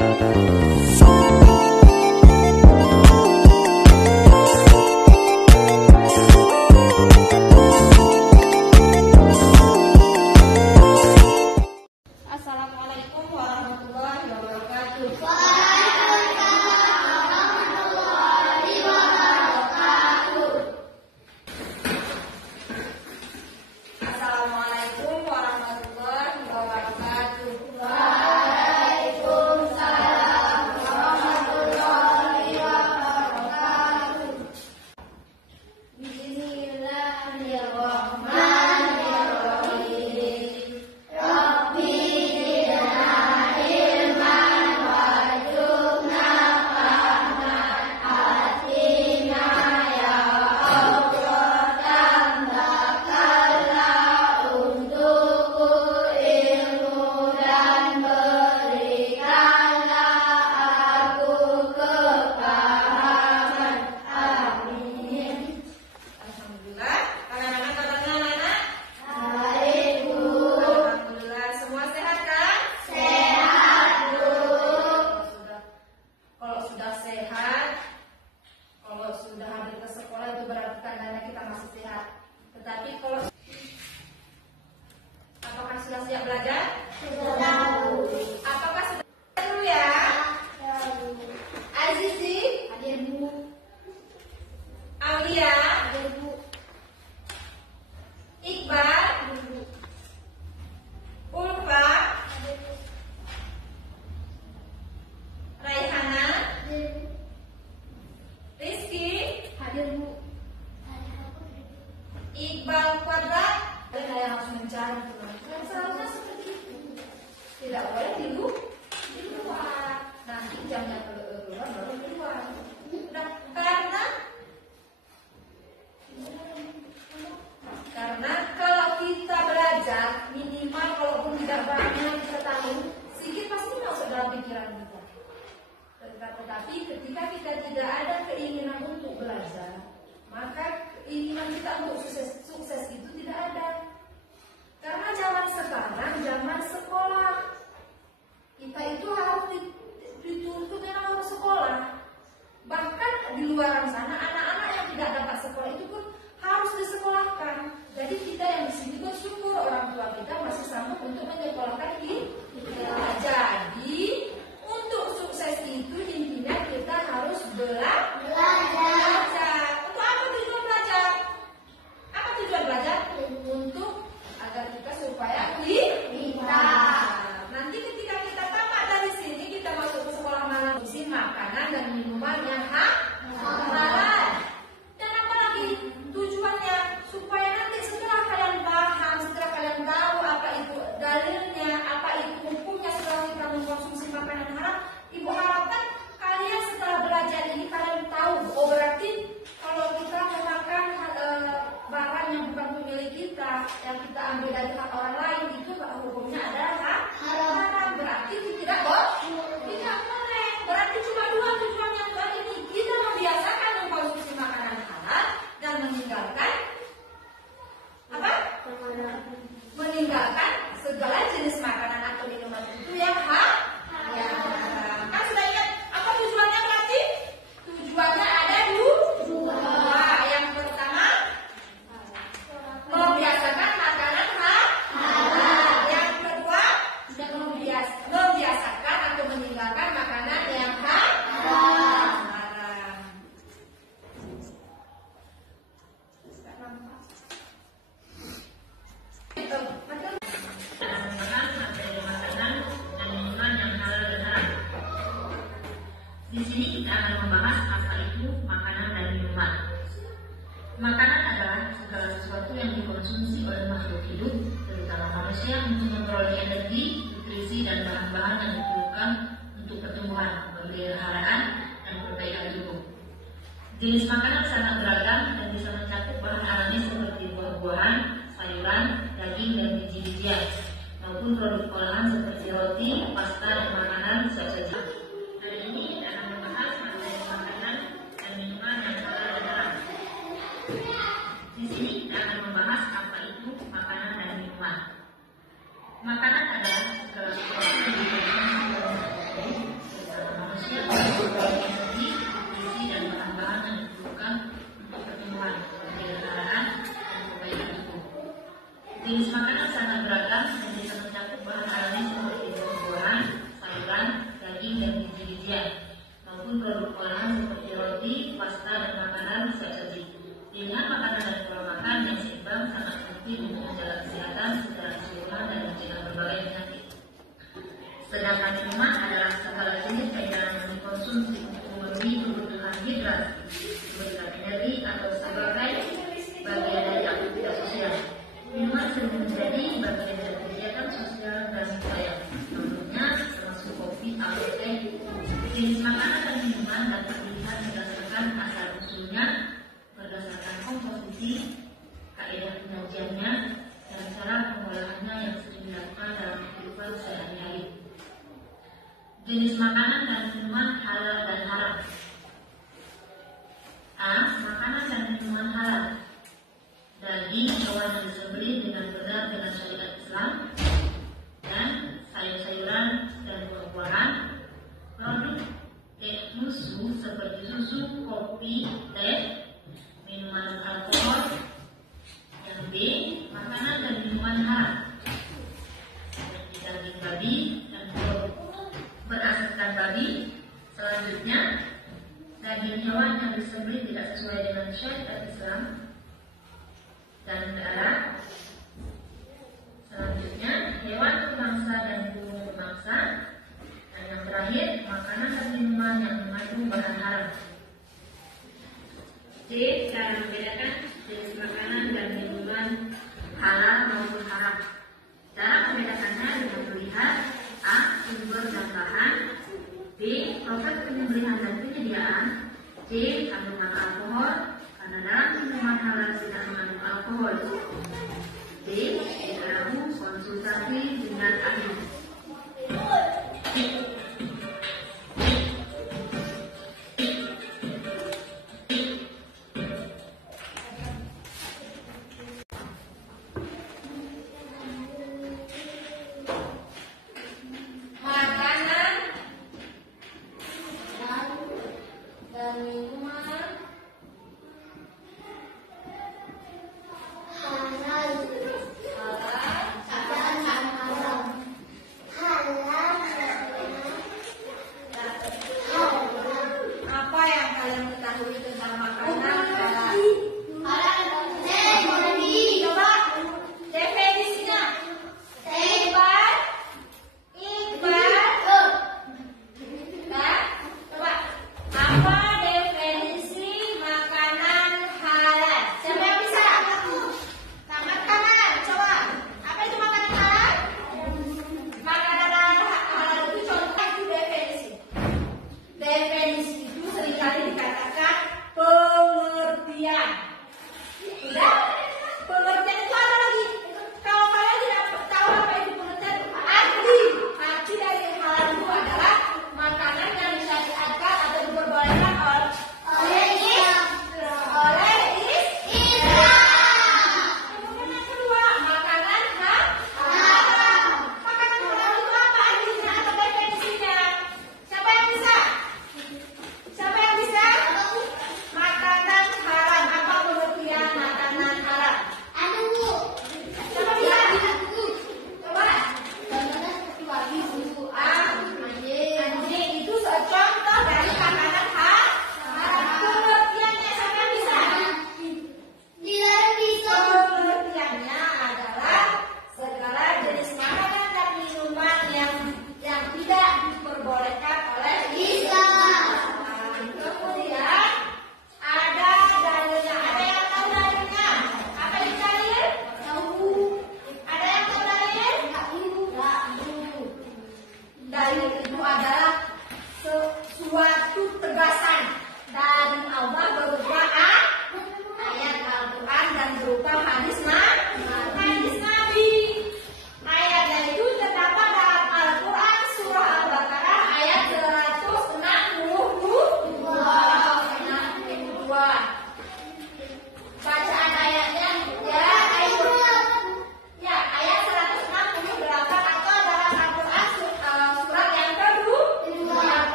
Assalamualaikum warahmatullahi wabarakatuh. Assalamualaikum warahmatullahi wabarakatuh. Waalaikumsalam warahmatullahi wabarakatuh. Bismillahirrahmanirrahim. Rabbi zidna ilman warzuqna fahman atina ya Allah tambahkanlah untukku ilmu dan berikanlah aku kepahaman. Amin. Alhamdulillah. Anak-anak kabarnya anak-anak? Baik, Bu. Alhamdulillah. Semua sehat kan? Sehat, Bu. Kalau sudah sehat, kalau sudah hadir ke sekolah itu berarti tandanya kita masih sehat. Tetapi kalau apakah sudah siap belajar? Sudah, Bu. Apakah sudah dulu ya? Azizi? Hadir, Bu. Aulia? Hadir, Bu. Iqbal? Ulfa? Raihana? Rizky? Hadir, Bu. Iqbal kuadrat? Ada yang harus mencari teman. Seharusnya seperti itu. Tidak boleh di luar. Nanti jamnya keluar baru keluar. Nah, karena kalau kita belajar minimal kalaupun tidak banyak kita tahu sedikit pasti masuk dalam pikiran kita. Tetapi ketika kita tidak ada keinginan untuk belajar, maka keinginan kita untuk sukses itu tidak ada. Karena zaman sekarang zaman sekolah, kita itu harus dituntut yang harus sekolah. Bahkan di luar sana anak-anak yang tidak dapat sekolah itu pun harus disekolahkan. Jadi kita yang di sini bersyukur orang tua kita masih sanggup untuk menyekolahkan kita. Jadi untuk sukses itu intinya kita harus belajar. Untuk apa tujuan belajar? Apa tujuan belajar? Untuk agar kita supaya pintar. Nanti ketika kita tamat dari sini kita masuk ke sekolah mana? Makanan dan minuman yang halal. Dan apalagi tujuannya supaya nanti setelah kalian paham, setelah kalian tahu apa itu dalilnya, apa itu hukumnya setelah kita mengkonsumsi makanan haram, ibu harapkan kalian setelah belajar ini kalian tahu, oh berarti kalau kita memakan barang yang bukan milik kita, yang kita ambil dari hak orang lain, itu hukumnya adalah haram. Berarti itu tidak boleh. Berarti cuma dua tujuan yang baik ini. Kita membiasakan mengkonsumsi makanan halal dan meninggalkan apa? Meninggalkan segala jenis makanan atau minuman itu yang haram. Kan sudah ingat apa tujuannya berarti? Tujuannya ada dua. Yang pertama membiasakan makanan halal. Yang kedua membiasakan atau meninggalkan makanan yang haram. Di sini kita akan membahas apa itu makanan dan minuman. Makanan adalah segala sesuatu yang dikonsumsi oleh makhluk hidup, terutama manusia, untuk memperoleh energi, nutrisi, dan bahan-bahan yang diperlukan untuk pertumbuhan, pemeliharaan, dan perbaikan tubuh. Jenis makanan sangat beragam dan bisa mencakup bahan alami seperti buah-buahan, sayuran, daging, dan biji-bijian, maupun produk olahan seperti roti, pasta, dan makanan saja. Hari ini kita akan membahas materi makanan dan minuman yang halal dan haram. Di sini kita akan membahas apa itu makanan dan minuman. Makanan adalah segala sesuatu yang dikonsumsi oleh manusia, Sedangkan minuman adalah segala jenis cairan yang dikonsumsi untuk memenuhi kebutuhan hidrasi, memberikan energi atau sebagai bagian dari aktivitas sosial. Minuman sering menjadi bagian dari kegiatan sosial dan budaya. Contohnya termasuk kopi atau teh. Jenis makanan dan minuman dapat dilihat berdasarkan asal usulnya, berdasarkan komposisi, kaidah penyajiannya, dan cara pengolahannya yang sering dilakukan dalam kehidupan sehari-hari. Jenis makanan dan minuman halal dan haram. A. Makanan dan minuman halal. Daging hewan yang disembelih dengan benar dengan syariat Islam, dan sayur-sayuran dan buah-buahan. Produk susu seperti susu, kopi, teh, minuman alkohol. Yang B. Makanan dan minuman haram. Seperti daging babi dan berasaskan babi. Selanjutnya, daging hewan yang disembelih tidak sesuai dengan syariat Islam dan darah. Selanjutnya, hewan pemangsa dan burung pemangsa. Dan yang terakhir, makanan dan minuman yang mengandung bahan haram. C. Cara membedakan jenis makanan dan minuman halal maupun haram. Cara membedakannya dengan melihat A. Sumber dan bahan, B. Proses penyembelihan dan penyediaan, C. Kandungan alkohol, karena dalam minuman halal tidak mengandung alkohol, D. Ragu konsultasi dengan ahli.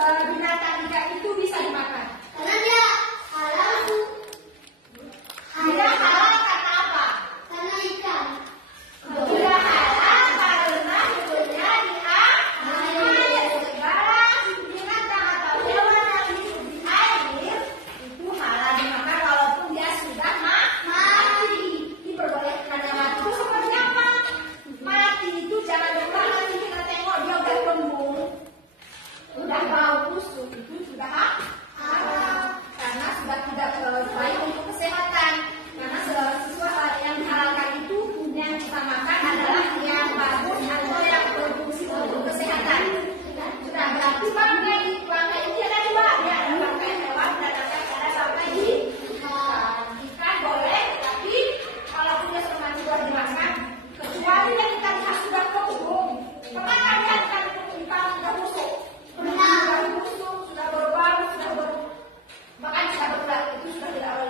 binatang ikan itu bisa dimakan? Karena dia halal. Dia halal karena apa? Karena ikan. Dia halal karena hidupnya di air. Barang binatang atau hewan yang hidup di air itu halal dimakan walaupun dia sudah mati. Diperbolehkan yang mati itu seperti apa? Mati itu jangan lupa nanti kita tengok dia udah kembung, udah bau busuk, itu sudah halal karena sudah tidak baik untuk kesehatan. Karena sesuatu yang dihalalkan itu yang kita makan adalah yang bagus atau yang berfungsi untuk kesehatan. Sudah berarti bangkai itu ada dua, ya ada bangkai hewan dan ada bangkai ikan boleh, tapi kalau punya sudah mati boleh dimakan. Kecuali yang ikan sudah kembung. Pernah kalian ikan sudah busuk? Sudah busuk, sudah berbau, bahkan sudah berat, itu sudah tidak boleh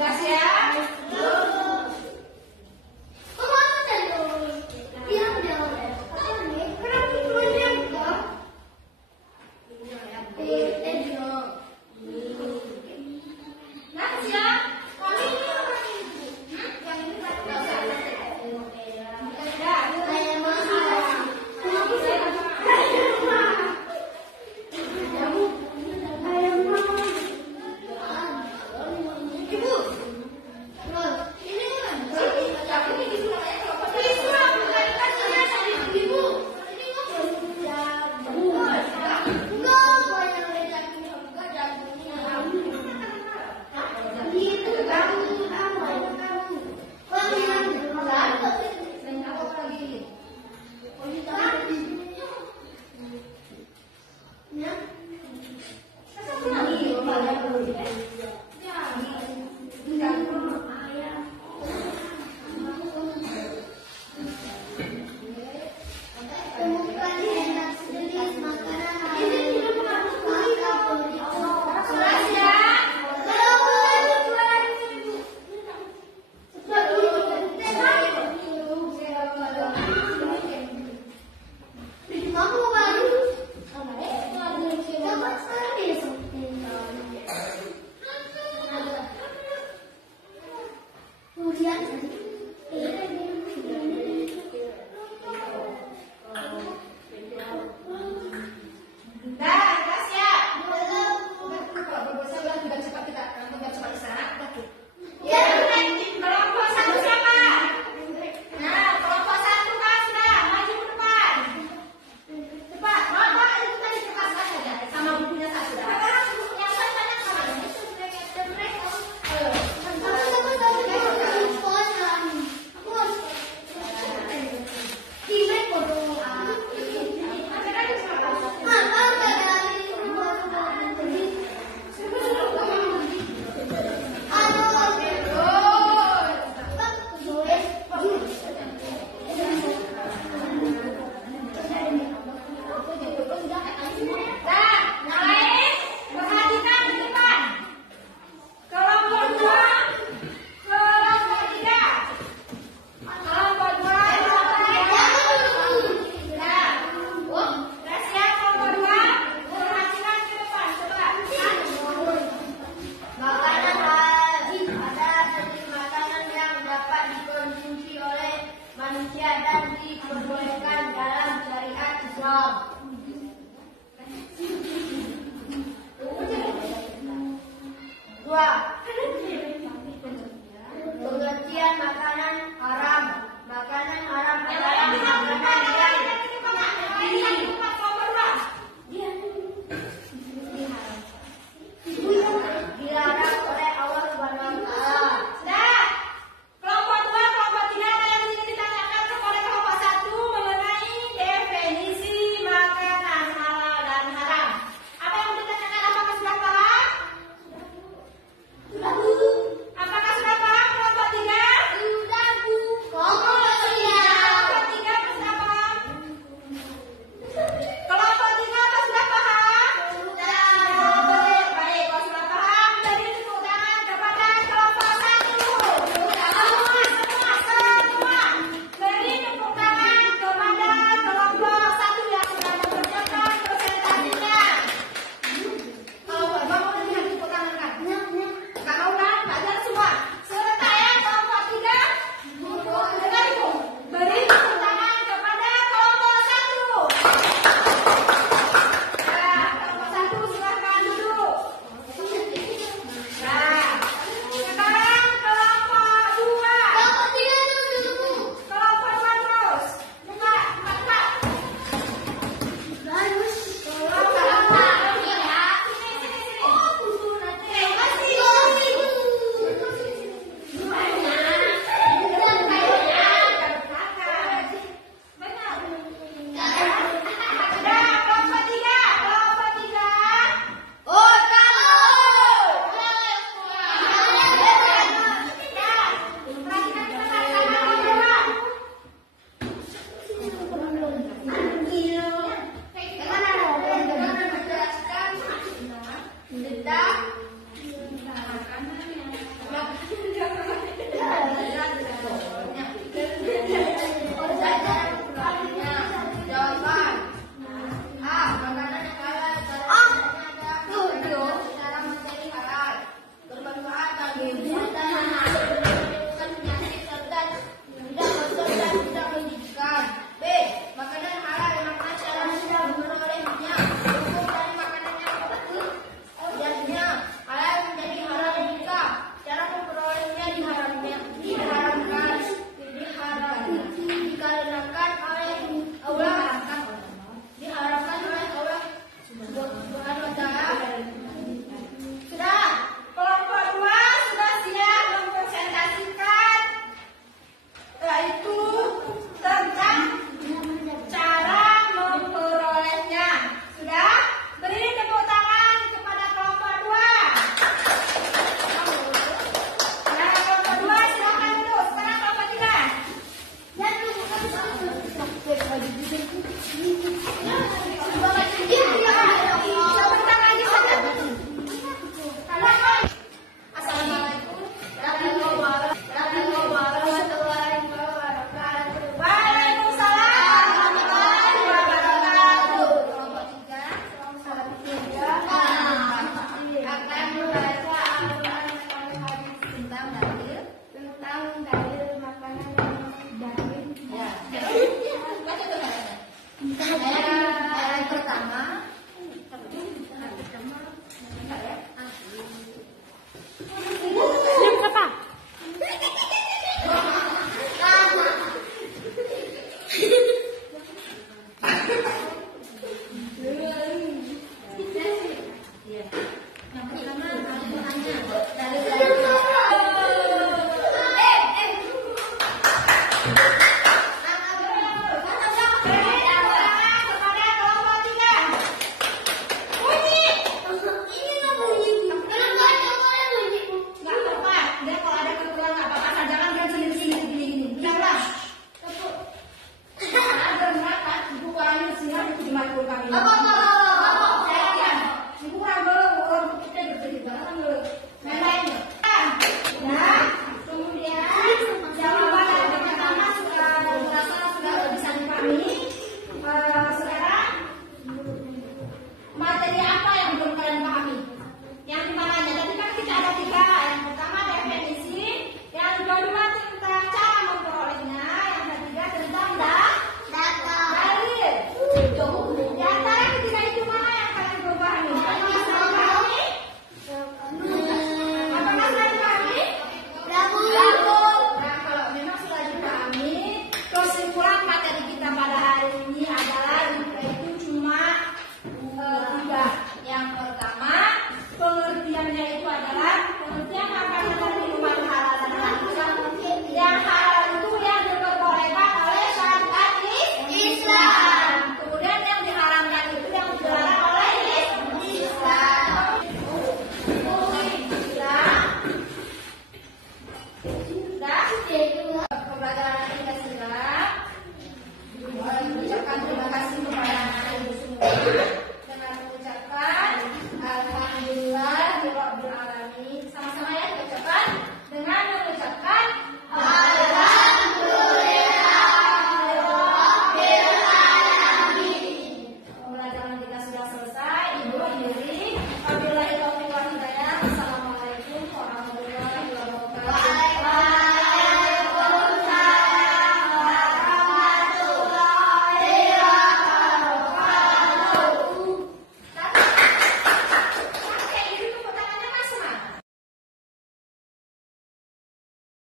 Gracias.